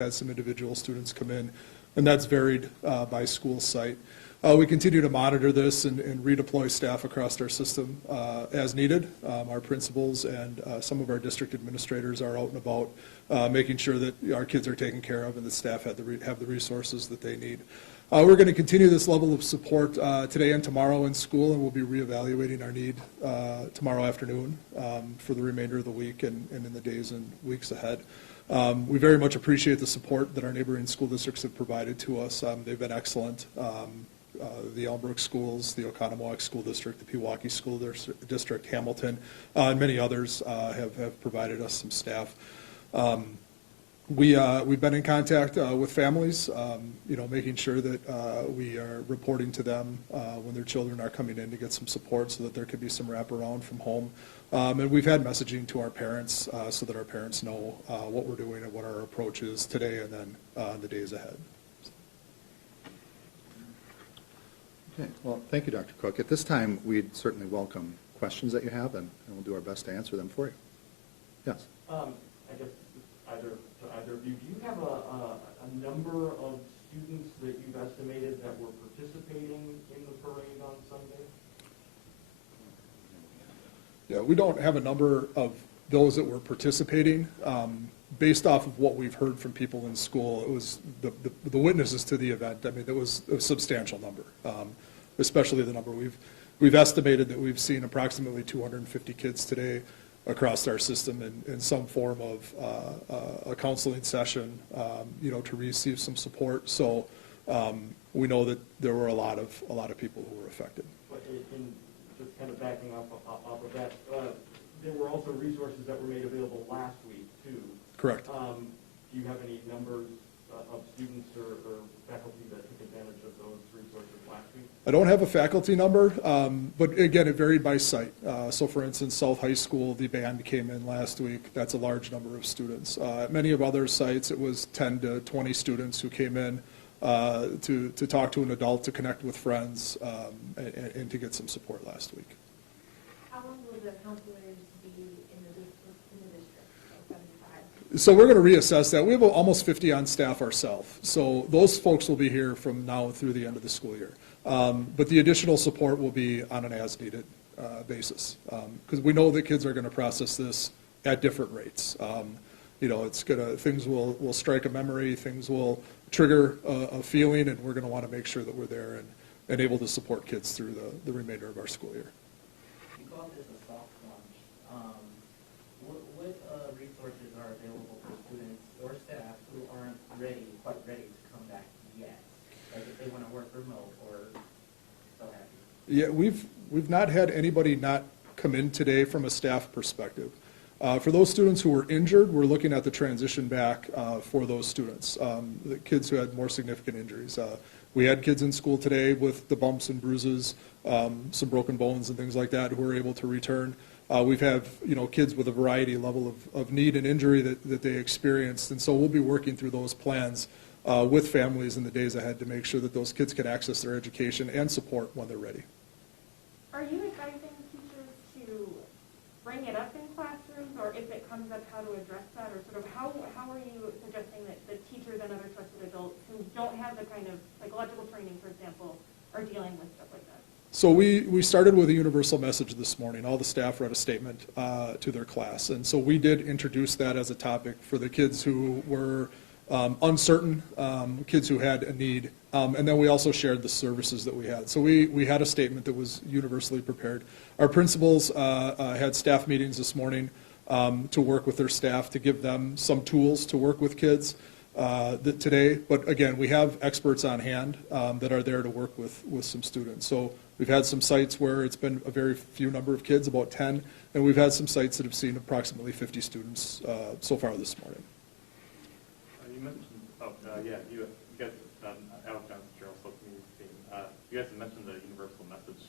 had some individual students come in, and that's varied by school site. We continue to monitor this and redeploy staff across our system as needed. Our principals and some of our district administrators are out and about making sure that our kids are taken care of and the staff have the resources that they need. We're going to continue this level of support today and tomorrow in school, and we'll be reevaluating our need tomorrow afternoon for the remainder of the week and in the days and weeks ahead. We very much appreciate the support that our neighboring school districts have provided to us. They've been excellent. The Elmbrook schools, the Oconomowoc School District, the Waukesha School District, Hamilton, and many others have provided us some staff. We've been in contact with families, making sure that we are reporting to them when their children are coming in to get some support so that there could be some wraparound from home. And we've had messaging to our parents so that our parents know what we're doing and what our approach is today and then in the days ahead. Okay, well, thank you, Dr. Cook. At this time, we'd certainly welcome questions that you have, and we'll do our best to answer them for you. Yes? I guess either of you, do you have a number of students that you've estimated that were participating in the parade on Sunday? Yeah, we don't have a number of those that were participating. Based off of what we've heard from people in school, it was the witnesses to the event. I mean, it was a substantial number, especially the number we've estimated that we've seen approximately 250 kids today across our system in some form of a counseling session, to receive some support. So we know that there were a lot of people who were affected. But in just kind of backing off of that, there were also resources that were made available last week too. Correct. Do you have any numbers of students or faculty that took advantage of those resources last week? I don't have a faculty number, but again, it varied by site. So for instance, South High School, the band came in last week. That's a large number of students. At many of other sites, it was 10 to 20 students who came in to talk to an adult, to connect with friends, and to get some support last week. How long will the counselors be in the district? 75? So we're going to reassess that. We have almost 50 on staff ourselves. So those folks will be here from now through the end of the school year. But the additional support will be on an as-needed basis, because we know that kids are going to process this at different rates. Things will strike a memory, things will trigger a feeling, and we're going to want to make sure that we're there and able to support kids through the remainder of our school year. You call this a soft launch. What resources are available for students or staff who aren't quite ready to come back yet? Like if they want to work remote or so have you? Yeah, we've not had anybody not come in today from a staff perspective. For those students who were injured, we're looking at the transition back for those students, the kids who had more significant injuries. We had kids in school today with the bumps and bruises, some broken bones and things like that who were able to return. We've had kids with a variety level of need and injury that they experienced, and so we'll be working through those plans with families in the days ahead to make sure that those kids can access their education and support when they're ready. Are you advising teachers to bring it up in classrooms, or if it comes up, how to address that, or sort of how are you suggesting that the teachers and other trusted adults who don't have the kind of psychological training, for example, are dealing with stuff like that? So we started with a universal message this morning. All the staff read a statement to their class, and so we did introduce that as a topic for the kids who were uncertain, kids who had a need, and then we also shared the services that we had. So we had a statement that was universally prepared. Our principals had staff meetings this morning to work with their staff to give them some tools to work with kids today. But again, we have experts on hand that are there to work with some students. So we've had some sites where it's been a very few number of kids, about 10, and we've had some sites that have seen approximately 50 students so far this morning. You mentioned, you guys, Alex Johnson, Cheryl, Social Media team, you guys have mentioned the universal message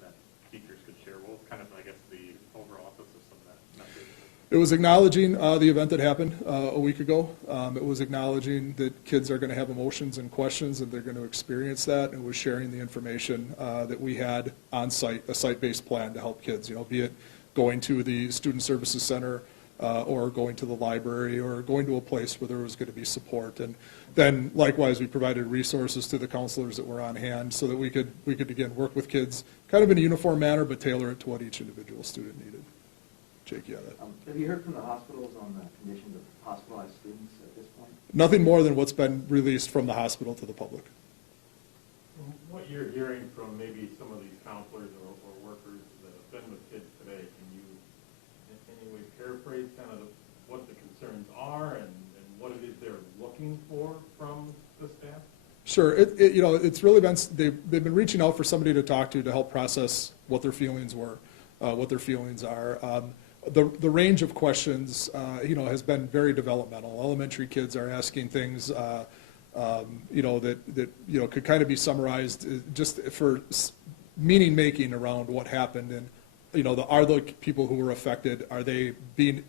that teachers could share. What was kind of, I guess, the overall emphasis of that message? It was acknowledging the event that happened a week ago. It was acknowledging that kids are going to have emotions and questions, and they're going to experience that, and was sharing the information that we had on site, a site-based plan to help kids, be it going to the Student Services Center or going to the library, or going to a place where there was going to be support. And then likewise, we provided resources to the counselors that were on hand so that we could again work with kids kind of in a uniform manner, but tailor it to what each individual student needed. Jake, you had it. Have you heard from the hospitals on the conditions of hospitalized students at this point? Nothing more than what's been released from the hospital to the public. What you're hearing from maybe some of these counselors or workers that have been with kids today, can you in any way paraphrase kind of what the concerns are and what it is they're looking for from the staff? Sure. It's really been, they've been reaching out for somebody to talk to help process what their feelings were, what their feelings are. The range of questions, has been very developmental. Elementary kids are asking things, that could kind of be summarized just for meaning making around what happened. And, are the people who were affected, are they being,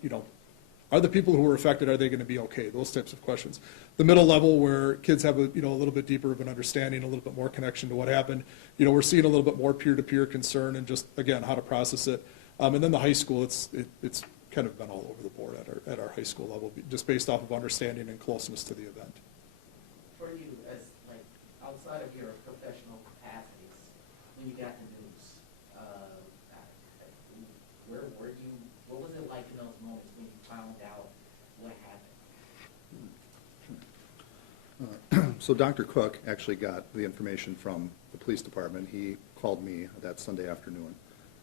are the people who were affected, are they going to be okay? Those types of questions. The middle level where kids have a little bit deeper of an understanding, a little bit more connection to what happened. We're seeing a little bit more peer-to-peer concern and just, again, how to process it. And then the high school, it's kind of been all over the board at our high school level, just based off of understanding and closeness to the event. For you, as like outside of your professional capacities, when you got the news, where were you? What was it like in those moments when you found out what happened? So Dr. Cook actually got the information from the police department. He called me that Sunday afternoon.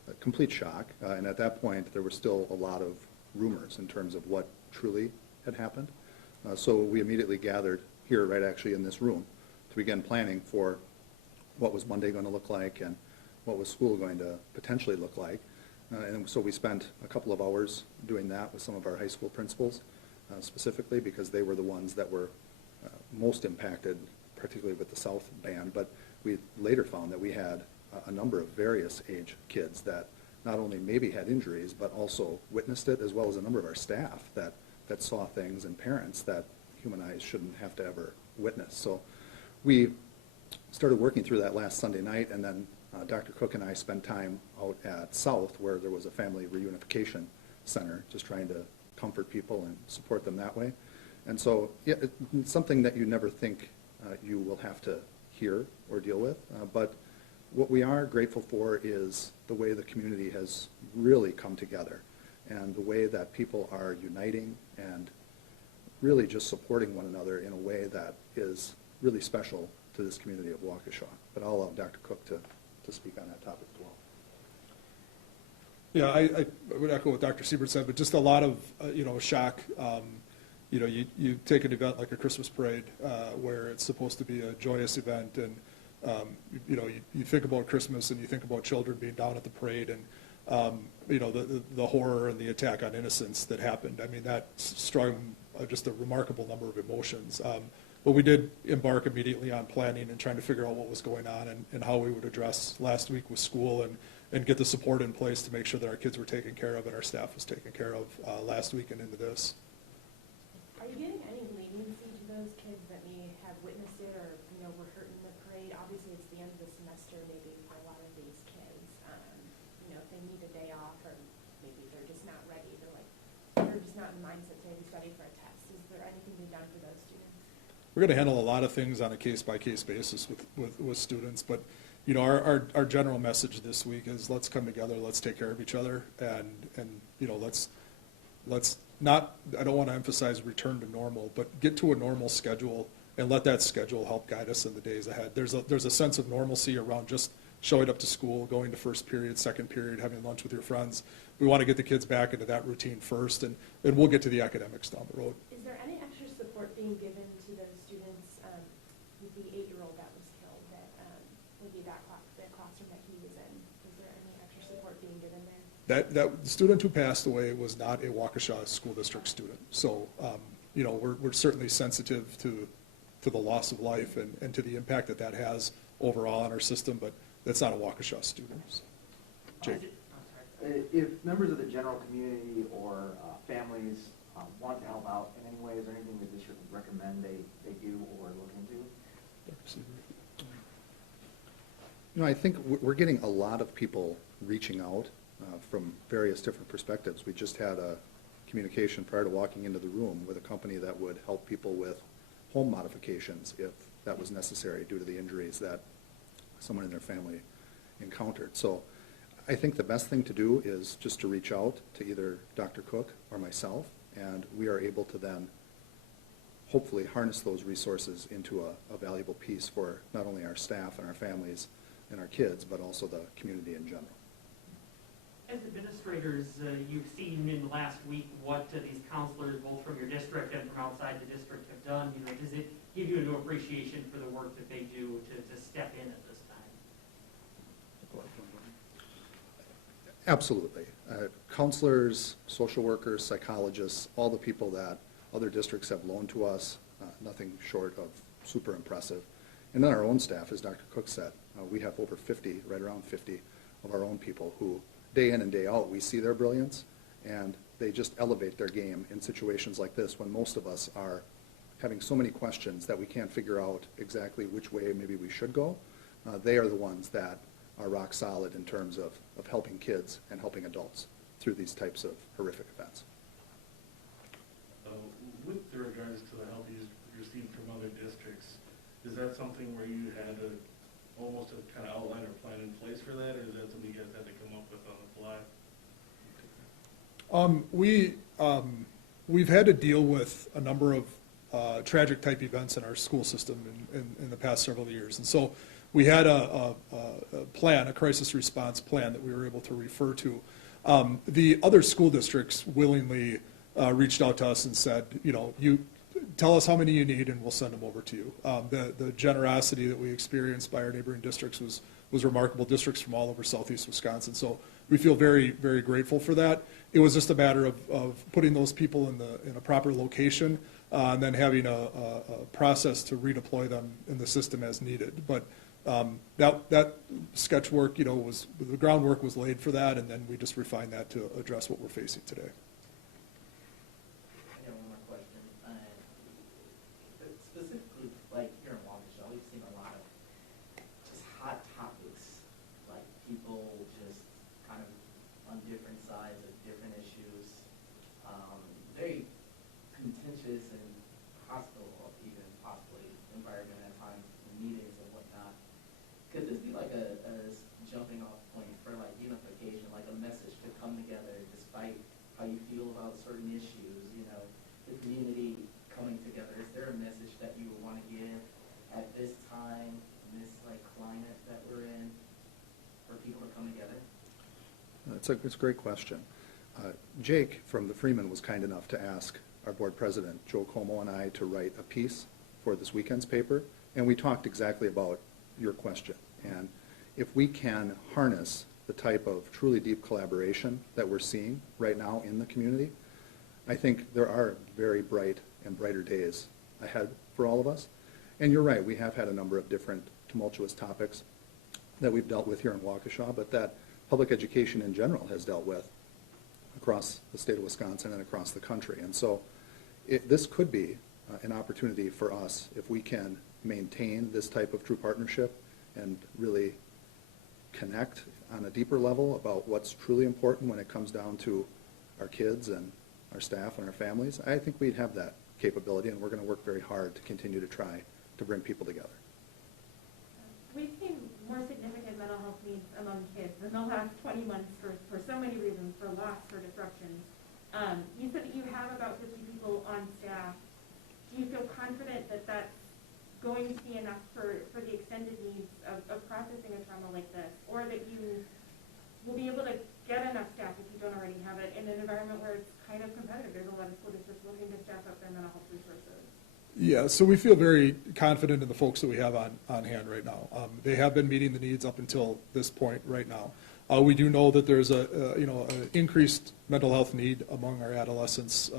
A complete shock, and at that point there were still a lot of rumors in terms of what truly had happened. So we immediately gathered here, right actually in this room, to begin planning for what was Monday going to look like and what was school going to potentially look like. And so we spent a couple of hours doing that with some of our high school principals, specifically because they were the ones that were most impacted, particularly with the South ban. But we later found that we had a number of various age kids that not only maybe had injuries, but also witnessed it, as well as a number of our staff that saw things, and parents that human eyes shouldn't have to ever witness. So we started working through that last Sunday night, and then Dr. Cook and I spent time out at South, where there was a family reunification center, just trying to comfort people and support them that way. And so, yeah, it's something that you never think you will have to hear or deal with, but what we are grateful for is the way the community has really come together, and the way that people are uniting and really just supporting one another in a way that is really special to this community of Waukesha. But I'll allow Dr. Cook to speak on that topic as well. Yeah, I would echo what Dr. Siebert said, but just a lot of, shock. You take an event like a Christmas parade where it's supposed to be a joyous event, and you think about Christmas and you think about children being down at the parade, and the horror and the attack on innocence that happened. I mean, that strung just a remarkable number of emotions. But we did embark immediately on planning and trying to figure out what was going on and how we would address last week with school and get the support in place to make sure that our kids were taken care of and our staff was taken care of last week and into this. Are you getting any leniency to those kids that may have witnessed it or, were hurt in the parade? Obviously, it's the end of the semester maybe for a lot of these kids. If they need a day off or maybe they're just not ready, they're just not in the mindset to maybe study for a test. Is there anything to be done for those students? We're going to handle a lot of things on a case-by-case basis with students, but our general message this week is let's come together, let's take care of each other, and let's not, I don't want to emphasize return to normal, but get to a normal schedule and let that schedule help guide us in the days ahead. There's a sense of normalcy around just showing up to school, going to first period, second period, having lunch with your friends. We want to get the kids back into that routine first, and we'll get to the academics down the road. Is there any extra support being given to those students with the 8-year-old that was killed, that maybe that classroom that he was in? Is there any extra support being given there? That student who passed away was not a Waukesha School District student. So, we're certainly sensitive to the loss of life and to the impact that has overall on our system, but that's not a Waukesha student. Jake? If members of the general community or families want to help out in any way, is there anything the district would recommend they do or look into? I think we're getting a lot of people reaching out from various different perspectives. We just had a communication prior to walking into the room with a company that would help people with home modifications if that was necessary due to the injuries that someone in their family encountered. So I think the best thing to do is just to reach out to either Dr. Cook or myself, and we are able to then hopefully harness those resources into a valuable piece for not only our staff and our families and our kids, but also the community in general. As administrators, you've seen in the last week what these counselors, both from your district and from outside the district, have done. You know, does it give you a new appreciation for the work that they do to step in at this time? Absolutely. Counselors, social workers, psychologists, all the people that other districts have loaned to us, nothing short of super impressive. And then our own staff, as Dr. Cook said, we have over 50, right around 50 of our own people who day in and day out, we see their brilliance, and they just elevate their game in situations like this when most of us are having so many questions that we can't figure out exactly which way maybe we should go. They are the ones that are rock solid in terms of helping kids and helping adults through these types of horrific events. With regards to the help you received from other districts, is that something where you had almost a kind of outline or plan in place for that, or is that something you guys had to come up with on the fly? We've had to deal with a number of tragic type events in our school system in the past several years. And so we had a plan, a crisis response plan that we were able to refer to. The other school districts willingly reached out to us and said, you know, you tell us how many you need and we'll send them over to you. The generosity that we experienced by our neighboring districts was remarkable. Districts from all over southeast Wisconsin. So we feel very, very grateful for that. It was just a matter of putting those people in a proper location and then having a process to redeploy them in the system as needed. But that sketch work, you know, the groundwork was laid for that, and then we just refined that to address what we're facing today. I got one more question. Specifically, like here in Waukesha, we've seen a lot of just hot topics, like people just kind of on different sides of different issues, very contentious and hostile, even possibly environment at times, in meetings and whatnot. Could this be like a jumping off point for like unification, like a message to come together despite how you feel about certain issues, you know, the community coming together? Is there a message that you would want to give at this time, in this like climate that we're in, for people to come together? It's a great question. Jake from the Freeman was kind enough to ask our board president, Joe Como, and I to write a piece for this weekend's paper, and we talked exactly about your question. And if we can harness the type of truly deep collaboration that we're seeing right now in the community, I think there are very bright and brighter days ahead for all of us. And you're right, we have had a number of different tumultuous topics that we've dealt with here in Waukesha, but that public education in general has dealt with across the state of Wisconsin and across the country. And so this could be an opportunity for us if we can maintain this type of true partnership and really connect on a deeper level about what's truly important when it comes down to our kids and our staff and our families. I think we'd have that capability, and we're going to work very hard to continue to try to bring people together. We've seen more significant mental health needs among kids in the last 20 months for so many reasons, for loss, for disruptions. You said that you have about 50 people on staff. Do you feel confident that that's going to be enough for the extended needs of processing a trauma like this, or that you will be able to get enough staff, if you don't already have it, in an environment where it's kind of competitive? There's a lot of school districts looking to staff up their mental health resources. Yeah, so we feel very confident in the folks that we have on hand right now. They have been meeting the needs up until this point right now. We do know that there's an increased mental health need among our adolescents,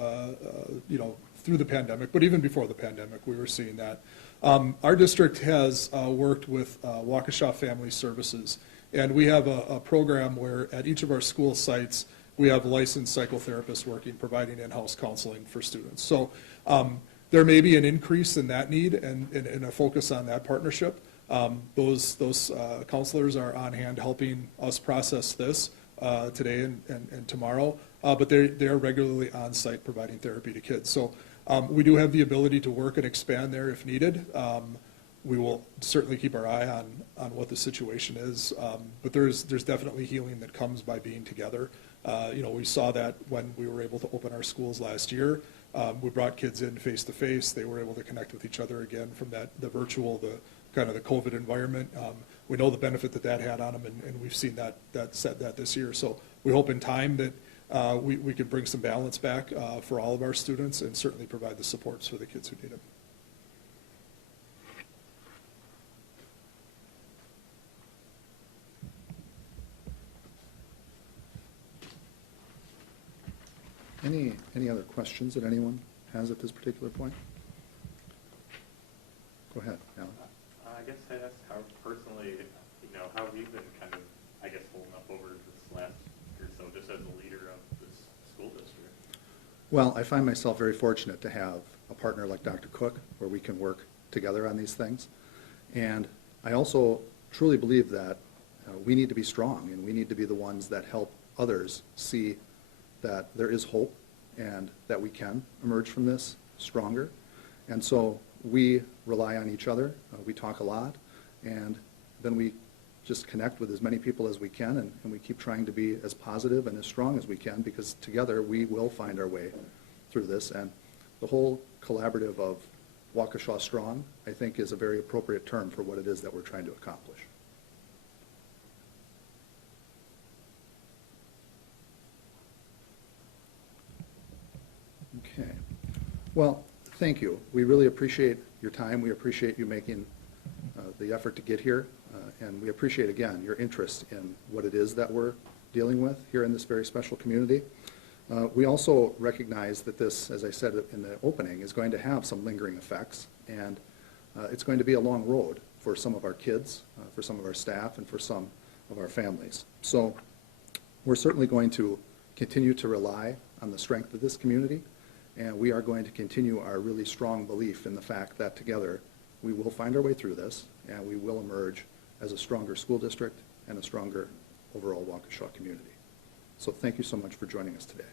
through the pandemic, but even before the pandemic, we were seeing that. Our district has worked with Waukesha Family Services, and we have a program where at each of our school sites, we have licensed psychotherapists working, providing in-house counseling for students. So there may be an increase in that need and a focus on that partnership. Those counselors are on hand helping us process this today and tomorrow. but they are regularly on site providing therapy to kids. So we do have the ability to work and expand there if needed. We will certainly keep our eye on what the situation is, but there's definitely healing that comes by being together. We saw that when we were able to open our schools last year. We brought kids in face to face. They were able to connect with each other again from the virtual, the kind of the COVID environment. We know the benefit that had on them, and we've seen that this year. So we hope in time that we can bring some balance back for all of our students and certainly provide the supports for the kids who need it. Any other questions that anyone has at this particular point? Go ahead, Alan. I guess I'd ask how personally, how have you been kind of, holding up over this last year or so, just as a leader of this school district? Well, I find myself very fortunate to have a partner like Dr. Cook, where we can work together on these things. And I also truly believe that we need to be strong, and we need to be the ones that help others see that there is hope and that we can emerge from this stronger. And so we rely on each other. We talk a lot, and then we just connect with as many people as we can, and we keep trying to be as positive and as strong as we can, because together we will find our way through this. And the whole collaborative of Waukesha Strong, I think, is a very appropriate term for what it is that we're trying to accomplish. Okay. Well, thank you. We really appreciate your time. We appreciate you making the effort to get here. And we appreciate, again, your interest in what it is that we're dealing with here in this very special community. We also recognize that this, as I said in the opening, is going to have some lingering effects. And it's going to be a long road for some of our kids, for some of our staff, and for some of our families. So we're certainly going to continue to rely on the strength of this community. And we are going to continue our really strong belief in the fact that together we will find our way through this, and we will emerge as a stronger school district and a stronger overall Waukesha community. So thank you so much for joining us today.